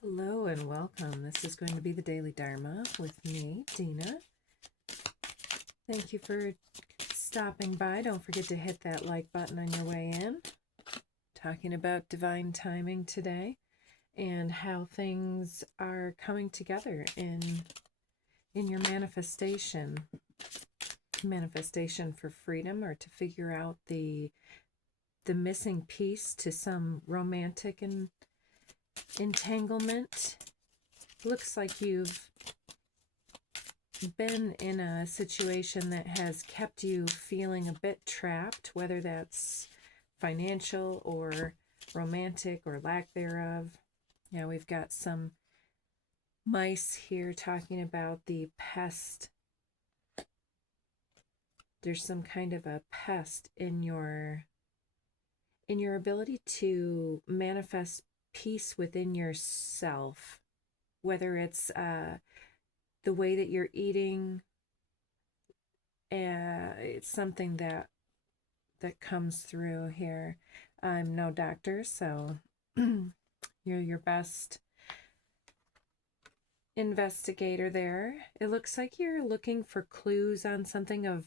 Hello and welcome. This is going to be the Daily Dharma with me, Dina. Thank you for stopping by. Don't forget to hit that like button on your way in. Talking about divine timing today and how things are coming together in your manifestation for freedom, or to figure out the missing piece to some romantic and entanglement. Looks like you've been in a situation that has kept you feeling a bit trapped, whether that's financial or romantic or lack thereof. Yeah, we've got some mice here talking about the pest. There's some kind of a pest in your ability to manifest peace within yourself, whether it's the way that you're eating. It's something that comes through here. I'm no doctor, so you're your best investigator there. It looks like you're looking for clues on something of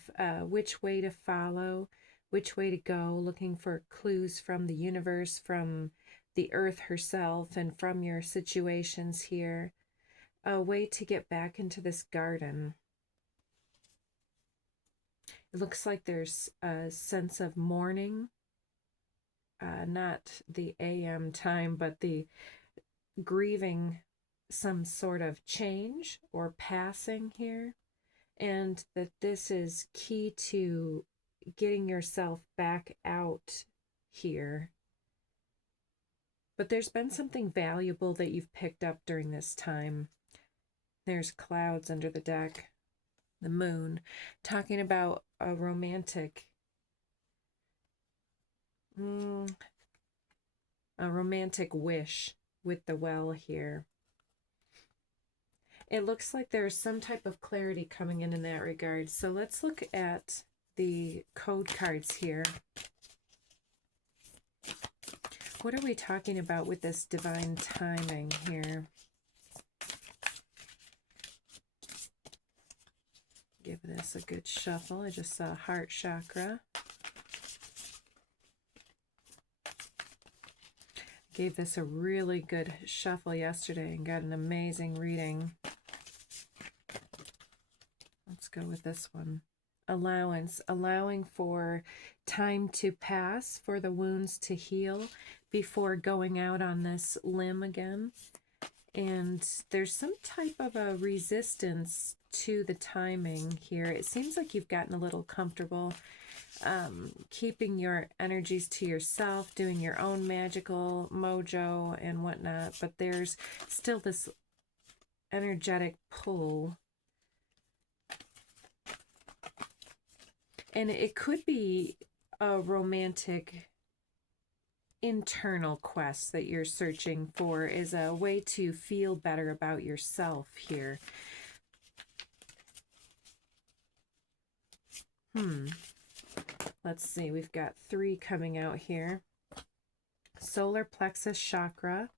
which way to follow, which way to go, looking for clues from the universe, from the earth herself, and from your situations here. A way to get back into this garden. It looks like there's a sense of mourning, not the AM time, but the grieving some sort of change or passing here, and that this is key to getting yourself back out here. But there's been something valuable that you've picked up during this time. There's clouds under the deck, the moon, talking about a romantic wish with the well here. It looks like there's some type of clarity coming in that regard. So let's look at the code cards here. What are we talking about with this divine timing here? Give this a good shuffle. I just saw heart chakra. Gave this a really good shuffle yesterday and got an amazing reading. Let's go with this one. Allowance, allowing for time to pass, for the wounds to heal before going out on this limb again. And there's some type of a resistance to the timing here. It seems like you've gotten a little comfortable keeping your energies to yourself, doing your own magical mojo and whatnot, but there's still this energetic pull. And it could be a romantic internal quest that you're searching for, is a way to feel better about yourself here. Let's see, we've got 3 coming out here. Solar plexus chakra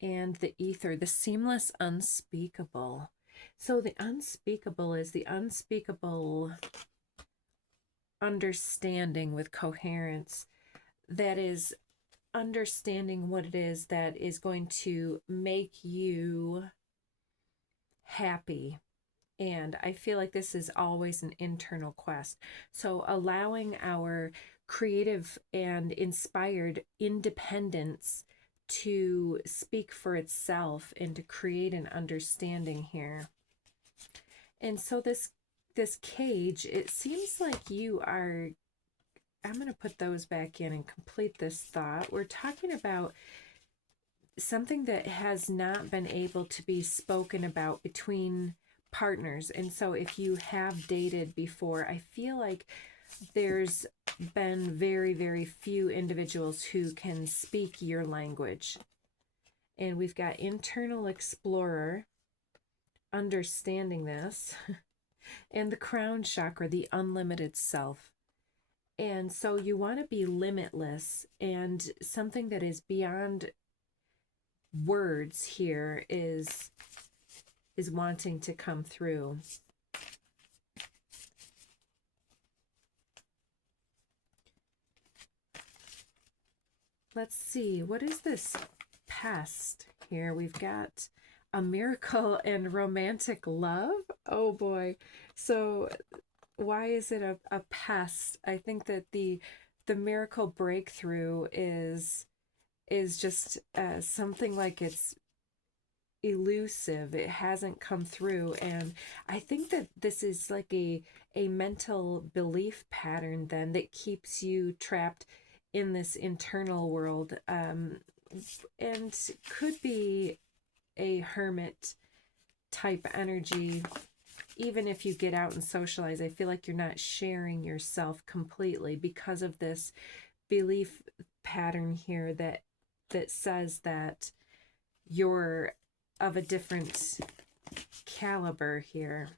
and the ether, the seamless unspeakable. So the unspeakable is the unspeakable understanding with coherence. That is understanding what it is that is going to make you happy. And I feel like this is always an internal quest. So allowing our creative and inspired independence to speak for itself and to create an understanding here. And so this cage, it seems like you are, I'm going to put those back in and complete this thought. We're talking about something that has not been able to be spoken about between partners. And so if you have dated before, I feel like there's been very, very few individuals who can speak your language. And we've got internal explorer, understanding this, and the crown chakra, the unlimited self. And so you want to be limitless and something that is beyond words here is wanting to come through. Let's see, what is this pest here? We've got a miracle and romantic love. Oh boy. So why is it a pest? I think that the miracle breakthrough is just something like it's elusive. It hasn't come through, and I think that this is like a mental belief pattern then that keeps you trapped in this internal world, and could be a hermit type energy. Even if you get out and socialize, I feel like you're not sharing yourself completely because of this belief pattern here that says that you're of a different caliber here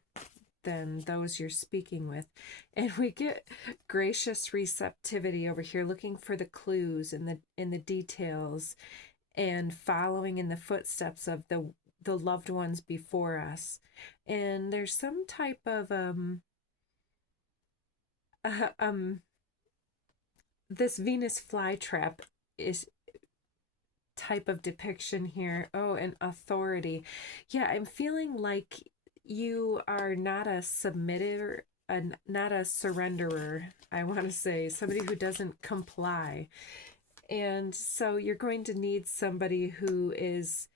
than those you're speaking with. And we get gracious receptivity over here, looking for the clues in the details and following in the footsteps of the loved ones before us. And there's some type of this Venus flytrap is type of depiction here. Oh, and authority. Yeah, I'm feeling like you are not a submitter, not a surrenderer. I want to say somebody who doesn't comply. And so you're going to need somebody who is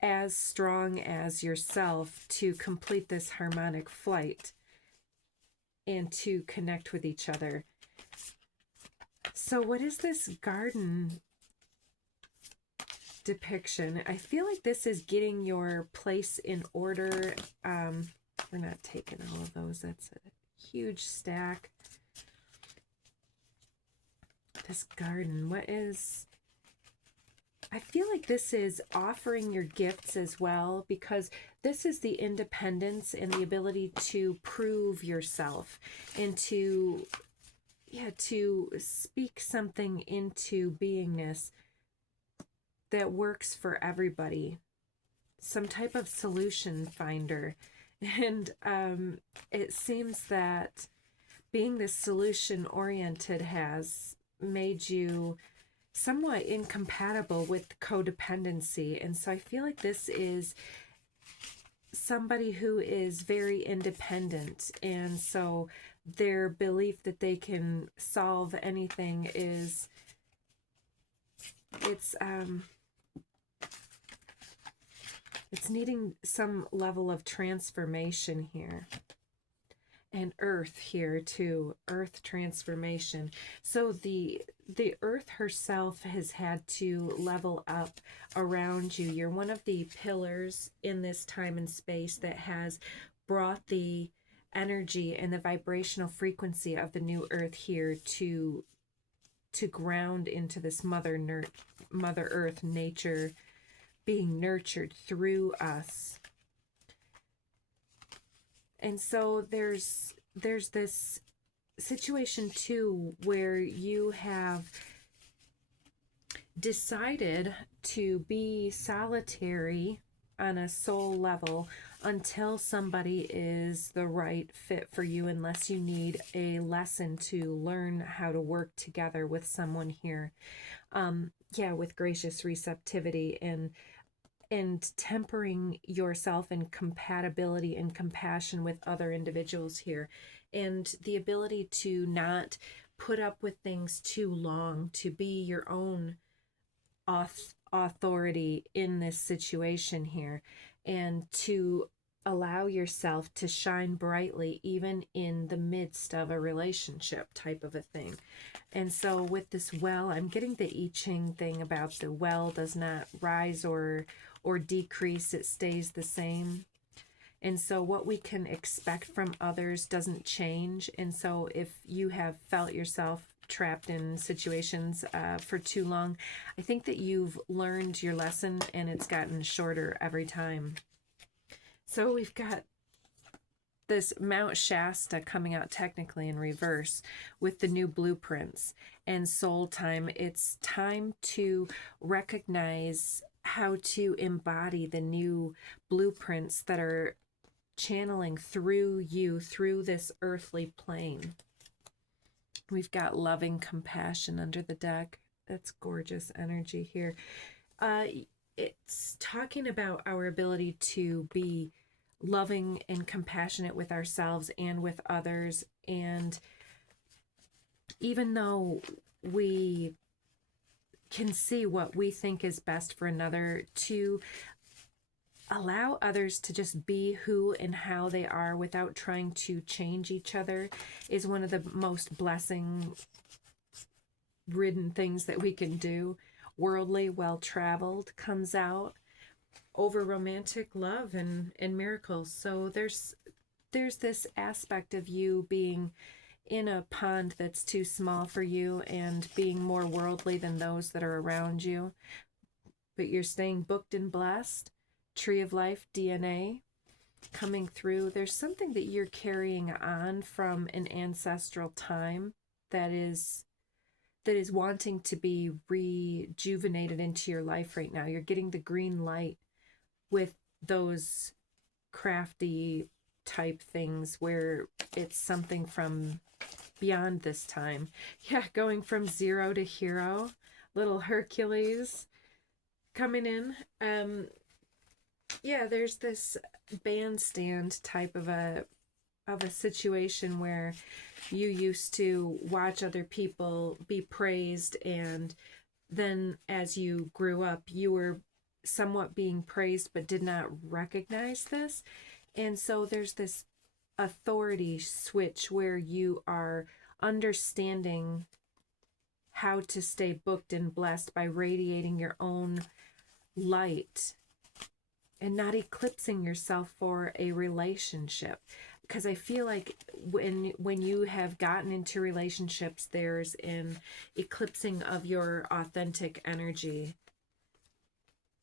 as strong as yourself to complete this harmonic flight and to connect with each other. So what is this garden depiction? I feel like this is getting your place in order. We're not taking all of those. That's a huge stack. This garden, what is... I feel like this is offering your gifts as well, because this is the independence and the ability to prove yourself and to speak something into beingness that works for everybody. Some type of solution finder. And it seems that being this solution oriented has made you somewhat incompatible with codependency. And so I feel like this is somebody who is very independent, and so their belief that they can solve anything is it's needing some level of transformation here. And earth here too, earth transformation. So the earth herself has had to level up around you. You're one of the pillars in this time and space that has brought the energy and the vibrational frequency of the new earth here to ground into this mother earth nature being nurtured through us. And so there's this situation too where you have decided to be solitary on a soul level until somebody is the right fit for you, unless you need a lesson to learn how to work together with someone here. With gracious receptivity and tempering yourself in compatibility and compassion with other individuals here, and the ability to not put up with things too long, to be your own authority in this situation here, and to allow yourself to shine brightly even in the midst of a relationship type of a thing. And so with this well, I'm getting the I Ching thing about the well does not rise or decrease, it stays the same. And so what we can expect from others doesn't change. And so if you have felt yourself trapped in situations for too long, I think that you've learned your lesson and it's gotten shorter every time. So we've got this Mount Shasta coming out technically in reverse with the new blueprints and soul time. It's time to recognize how to embody the new blueprints that are channeling through you, through this earthly plane. We've got loving compassion under the deck. That's gorgeous energy here. It's talking about our ability to be loving and compassionate with ourselves and with others. And even though we can see what we think is best for another, to allow others to just be who and how they are without trying to change each other is one of the most blessing ridden things that we can do. Worldly, well-traveled comes out over romantic love and miracles. So there's this aspect of you being in a pond that's too small for you and being more worldly than those that are around you, but you're staying booked and blessed. Tree of Life DNA coming through. There's something that you're carrying on from an ancestral time that is wanting to be rejuvenated into your life right now. You're getting the green light with those crafty type things where it's something from beyond this time. Yeah, going from zero to hero. Little Hercules coming in. Yeah, there's this bandstand type of a situation where you used to watch other people be praised, and then as you grew up, you were somewhat being praised but did not recognize this. And so there's this authority switch where you are understanding how to stay booked and blessed by radiating your own light and not eclipsing yourself for a relationship. Because I feel like when you have gotten into relationships, there's an eclipsing of your authentic energy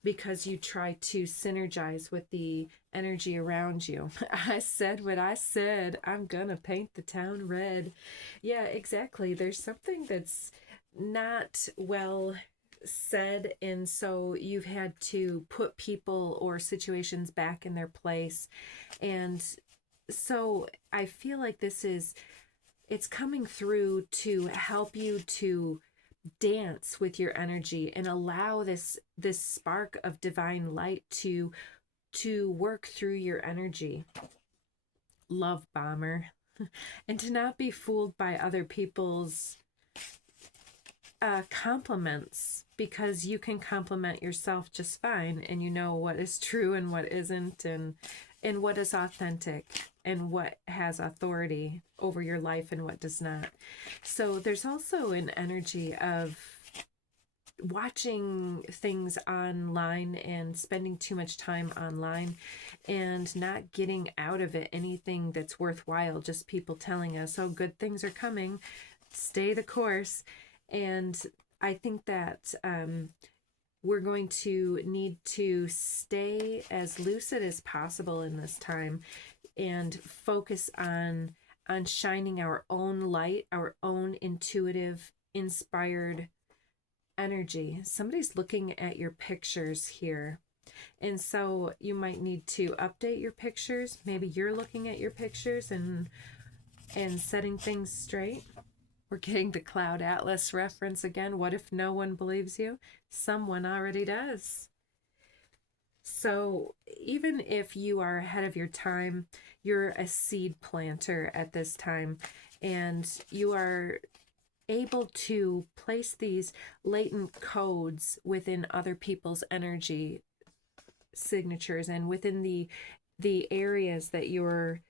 because you try to synergize with the energy around you. I said what I said. I'm gonna paint the town red. Yeah, exactly. There's something that's not well said, and so you've had to put people or situations back in their place. And so I feel like it's coming through to help you to dance with your energy and allow this spark of divine light to work through your energy. Love bomber. And to not be fooled by other people's compliments, because you can compliment yourself just fine, and you know what is true and what isn't, and what is authentic and what has authority over your life and what does not. So there's also an energy of watching things online and spending too much time online and not getting out of it anything that's worthwhile, just people telling us, oh, good things are coming, stay the course. And I think that we're going to need to stay as lucid as possible in this time and focus on shining our own light, our own intuitive, inspired energy. Somebody's looking at your pictures here. And so you might need to update your pictures. Maybe you're looking at your pictures and setting things straight. We're getting the Cloud Atlas reference again. What if no one believes you? Someone already does. So even if you are ahead of your time, you're a seed planter at this time, and you are able to place these latent codes within other people's energy signatures and within the areas that you're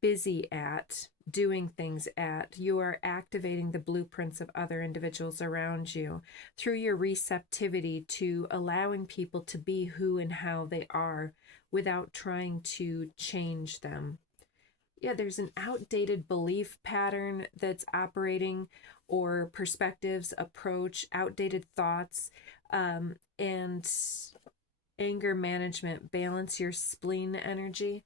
busy at doing things at. You are activating the blueprints of other individuals around you through your receptivity to allowing people to be who and how they are without trying to change them. Yeah, there's an outdated belief pattern that's operating, or perspectives, approach, outdated thoughts, and anger management. Balance your spleen energy.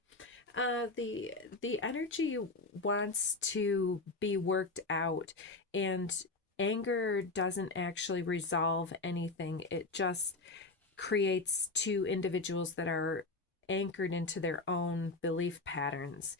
The energy wants to be worked out, and anger doesn't actually resolve anything. It just creates two individuals that are anchored into their own belief patterns.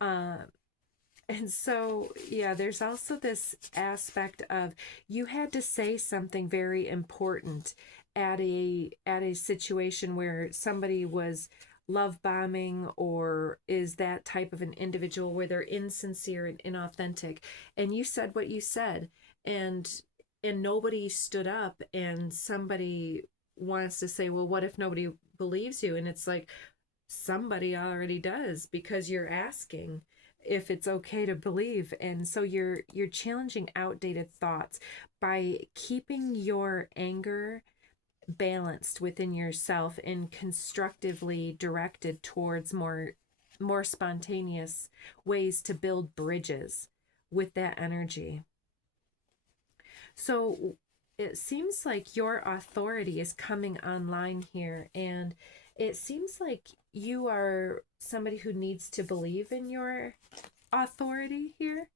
And so, yeah, there's also this aspect of you had to say something very important at a situation where somebody was love bombing or is that type of an individual where they're insincere and inauthentic, and you said what you said, and nobody stood up, and somebody wants to say, well, what if nobody believes you? And it's like, somebody already does, because you're asking if it's okay to believe. And so you're challenging outdated thoughts by keeping your anger balanced within yourself and constructively directed towards more spontaneous ways to build bridges with that energy. So it seems like your authority is coming online here, and it seems like you are somebody who needs to believe in your authority here.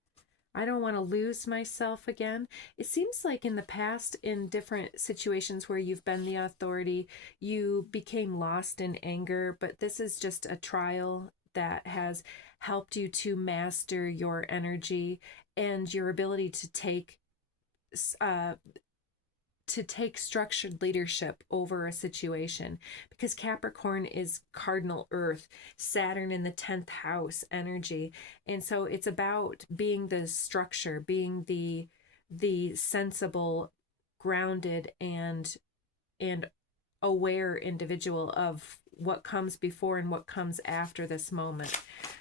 I don't want to lose myself again. It seems like in the past, in different situations where you've been the authority, you became lost in anger, but this is just a trial that has helped you to master your energy and your ability uh, to take structured leadership over a situation, because Capricorn is cardinal earth, Saturn in the 10th house energy. And so it's about being the structure, being the sensible, grounded and aware individual of what comes before and what comes after this moment.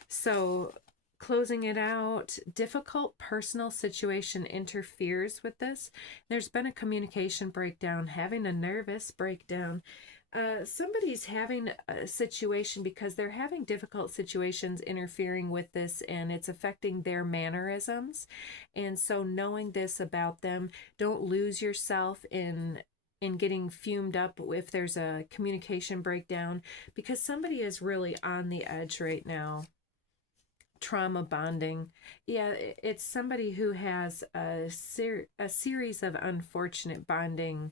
So closing it out, difficult personal situation interferes with this. There's been a communication breakdown, having a nervous breakdown. Somebody's having a situation because they're having difficult situations interfering with this, and it's affecting their mannerisms. And so knowing this about them, don't lose yourself in getting fumed up if there's a communication breakdown, because somebody is really on the edge right now. Trauma bonding. Yeah, it's somebody who has a series of unfortunate bonding,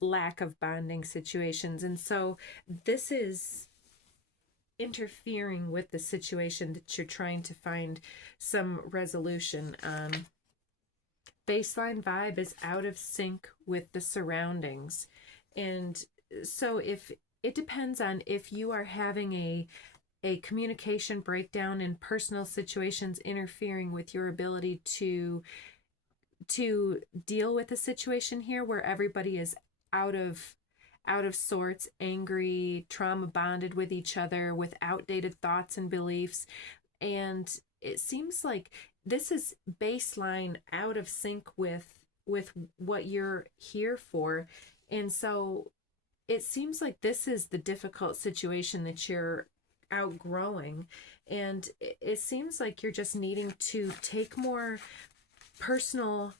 lack of bonding situations. And so this is interfering with the situation that you're trying to find some resolution on. Baseline vibe is out of sync with the surroundings. And so if it depends on if you are having a communication breakdown in personal situations interfering with your ability to deal with a situation here where everybody is out of sorts, angry, trauma bonded with each other, with outdated thoughts and beliefs. And it seems like this is baseline out of sync with what you're here for. And so it seems like this is the difficult situation that you're outgrowing, and it seems like you're just needing to take more personal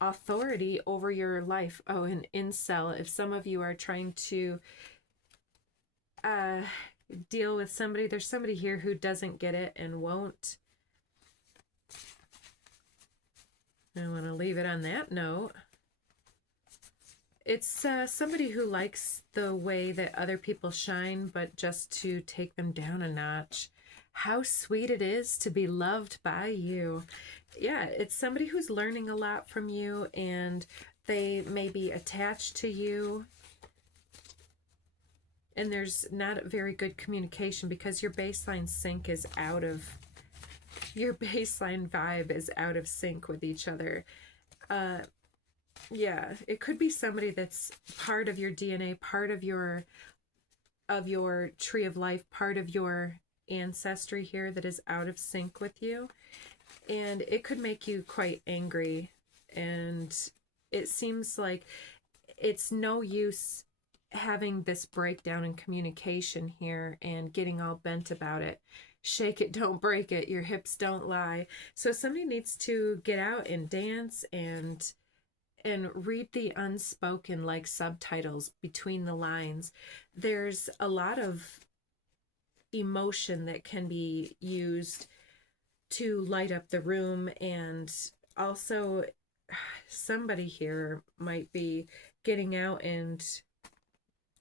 authority over your life. Oh, an incel, if some of you are trying to deal with somebody, there's somebody here who doesn't get it and won't. I want to leave it on that note. It's somebody who likes the way that other people shine, but just to take them down a notch. How sweet it is to be loved by you. Yeah, it's somebody who's learning a lot from you, and they may be attached to you. And there's not a very good communication because your baseline sync is your baseline vibe is out of sync with each other. Yeah, it could be somebody that's part of your DNA, part of your tree of life, part of your ancestry here that is out of sync with you. And it could make you quite angry. And it seems like it's no use having this breakdown in communication here and getting all bent about it. Shake it, don't break it. Your hips don't lie. So somebody needs to get out and dance and read the unspoken, like subtitles between the lines. There's a lot of emotion that can be used to light up the room, and also somebody here might be getting out and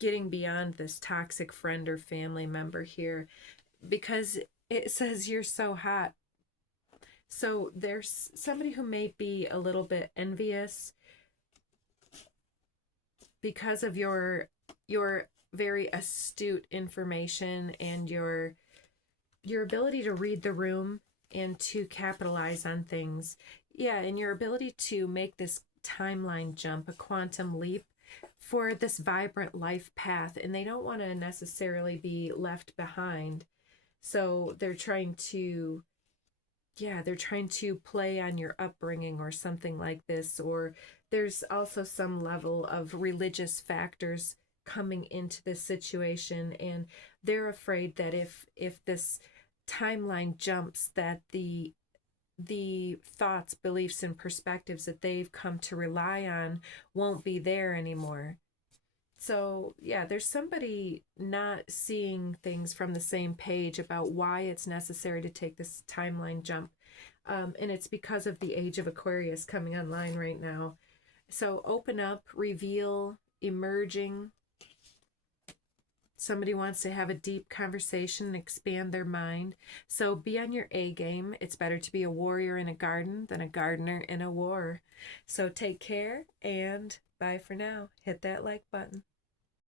getting beyond this toxic friend or family member here, because it says you're so hot. So there's somebody who may be a little bit envious because of your very astute information and your ability to read the room and to capitalize on things. Yeah, and your ability to make this timeline jump, a quantum leap for this vibrant life path, and they don't want to necessarily be left behind. So they're trying to play on your upbringing or something like this, or there's also some level of religious factors coming into this situation, and they're afraid that if this timeline jumps, that the thoughts, beliefs, and perspectives that they've come to rely on won't be there anymore. So, yeah, there's somebody not seeing things from the same page about why it's necessary to take this timeline jump. And it's because of the age of Aquarius coming online right now. So, open up, reveal, emerging. Somebody wants to have a deep conversation and expand their mind. So be on your A game. It's better to be a warrior in a garden than a gardener in a war. So take care and bye for now. Hit that like button.